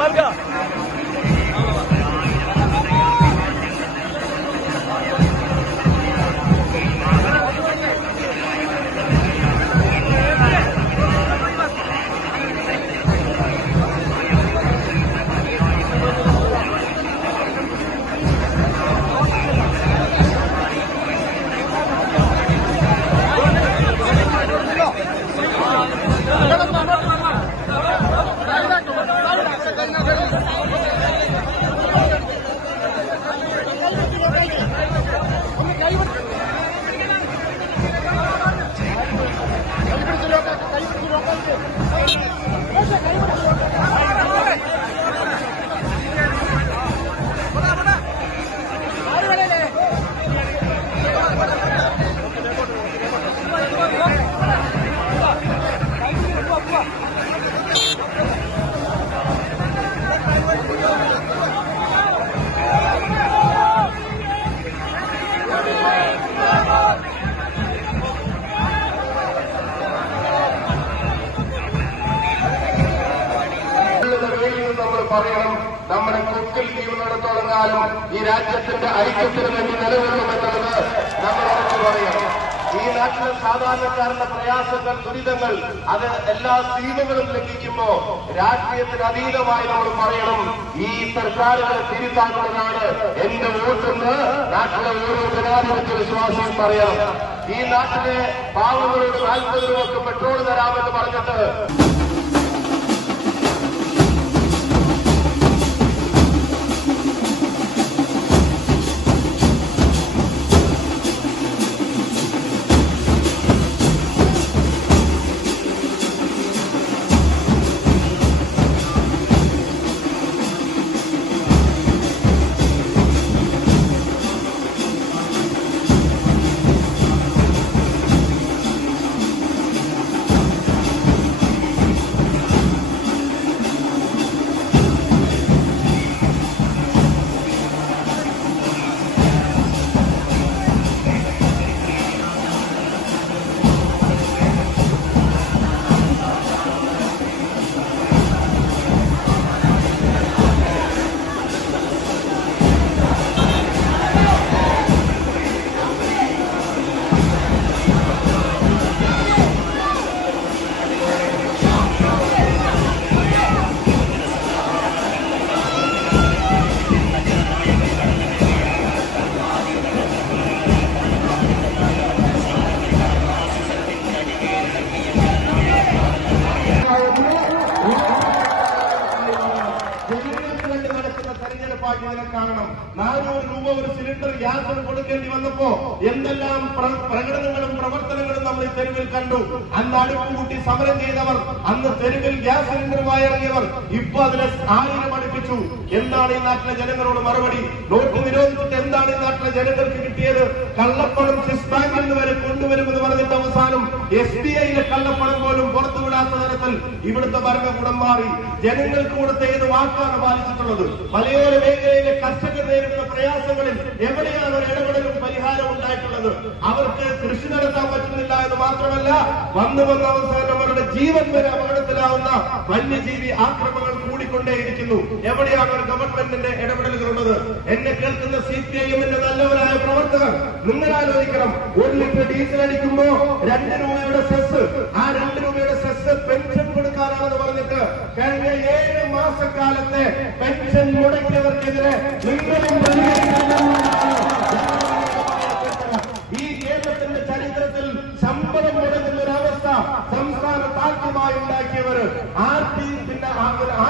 പറയണം. നമ്മുടെ കൊക്കിൽ ജീവനോടത്തോളം കാലം ഈ രാജ്യത്തിന്റെ ഐക്യത്തിന് വേണ്ടി നിലകൊള്ളുമെന്നുള്ളത് നമ്മൾ ഉറച്ചു പറയണം. ഈ നാട്ടിലെ സാധാരണക്കാരുടെ പ്രയാസങ്ങൾ, ദുരിതങ്ങൾ അത് എല്ലാ സീമകളും ലംഘിക്കുമ്പോ രാഷ്ട്രീയത്തിന് അതീതമായി നമ്മൾ പറയണം, ഈ സർക്കാരുകളെ തിരുത്താനുള്ളതാണ് എന്റെ വോട്ടെന്ന് നാട്ടിലെ ഓരോ ജനാധിപത്യ വിശ്വാസിയും പറയണം. ഈ നാട്ടിലെ പാവങ്ങളോട് 40 രൂപക്ക് പെട്രോൾ തരാമെന്ന് പറഞ്ഞിട്ട് കാണണം. 400 രൂപ ഒരു സിലിണ്ടർ ഗ്യാസിന് കൊടുക്കേണ്ടി വന്നപ്പോ എന്തെല്ലാം പ്രകടനങ്ങളും പ്രവർത്തനങ്ങളും നമ്മൾ ഈ തെരുവിൽ കണ്ടു. അന്ന് അടുപ്പ് കൂട്ടി സമരം ചെയ്തവർ, അന്ന് തെരുവിൽ ഗ്യാസ് സിലിണ്ടറുമായി ഇറങ്ങിയവർ ഇപ്പൊ അതിനെ 1000 അടുപ്പിച്ചു. എന്താണ് ഈ നാട്ടിലെ ജനങ്ങളോട് മറുപടി? നോട്ട് നിരോധിച്ചിട്ട് എന്താണ് ഈ നാട്ടിലെ ജനങ്ങൾക്ക് കിട്ടിയത്? കള്ളപ്പണം സ്വിസ് ബാങ്കിൽ നിന്ന് വരെ കൊണ്ടുവരുമെന്ന് പറഞ്ഞിട്ട് അവസാനം SBIയിലെ കള്ളപ്പണം പോലും പുറത്തുവിടാത്ത തരത്തിൽ ഇവിടുത്തെ ഭരണകൂടം മാറി. ജനങ്ങൾക്ക് കൊടുത്ത ഏത് വാക്കാണ് പാലിച്ചിട്ടുള്ളത്? മലയോര മേഖലയിലെ കർഷകർ നേരിടുന്ന പ്രയാസങ്ങളിൽ എവിടെയാണ് ഒരു ഇടപെടലും പരിഹാരം ഉണ്ടായിട്ടുള്ളത്? അവർക്ക് കൃഷി നടത്താൻ പറ്റുന്നില്ല എന്ന് മാത്രമല്ല, വന്നു അവസാനം അവരുടെ ജീവൻ വരെ അപകടത്തിലാവുന്ന വന്യജീവി ആക്രമണങ്ങൾ കൂടിക്കൊണ്ടേയിരിക്കുന്നു. എവിടെയാണ് ഒരു ഗവൺമെന്റിന്റെ ഇടപെടലുകളുള്ളത്? എന്നെ കേൾക്കുന്ന CPIഎമ്മിന്റെ നല്ലവരായ പ്രവർത്തകർ, നിങ്ങൾ ആലോചിക്കണം. 1 ലിറ്റർ ഡീസൽ അടിക്കുമ്പോ 2 രൂപയുടെ സെസ്, ആ 2 രൂപയുടെ സെസ് പെൻഷൻ കൊടുക്കാനാണെന്ന് പറഞ്ഞിട്ട് കഴിഞ്ഞ 7 മാസക്കാലത്തെ പെൻഷൻ മുടക്കിയവർക്കെതിരെ നിങ്ങളും ഈ കേരളത്തിന്റെ ചരിത്രത്തിൽ ശമ്പളം മുടങ്ങുന്ന ഒരവസ്ഥ സംസ്ഥാനത്ത് ആദ്യമായി ഉണ്ടാക്കിയവർ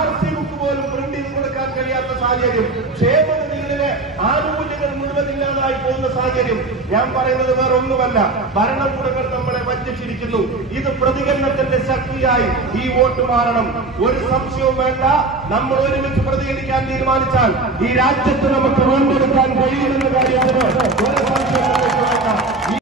RC ബുക്ക് പോലും പ്രിന്റ് ചെയ്ത് കൊടുക്കാൻ കഴിയാത്ത സാഹചര്യം, ക്ഷേമനിധികളിലെ ആനുകൂല്യങ്ങൾ മുഴുവൻ ഇല്ലാതായി പോകുന്ന സാഹചര്യം. ഞാൻ പറയുന്നത് വേറൊന്നുമല്ല, ഭരണകൂടങ്ങൾ നമ്മളെ വഞ്ചിച്ചിരിക്കുന്നു. ഇത് പ്രതികരണത്തിന്റെ ശക്തിയായി ഈ വോട്ട് മാറണം. ഒരു സംശയവും വേണ്ട. നമ്മൾ ഒരുമിച്ച് പ്രതികരിക്കാൻ തീരുമാനിച്ചാൽ ഈ രാജ്യത്ത് നമുക്ക് വീണ്ടെടുക്കാൻ കഴിയുമെന്ന കാര്യത്തിന് ഒരു സംശയവും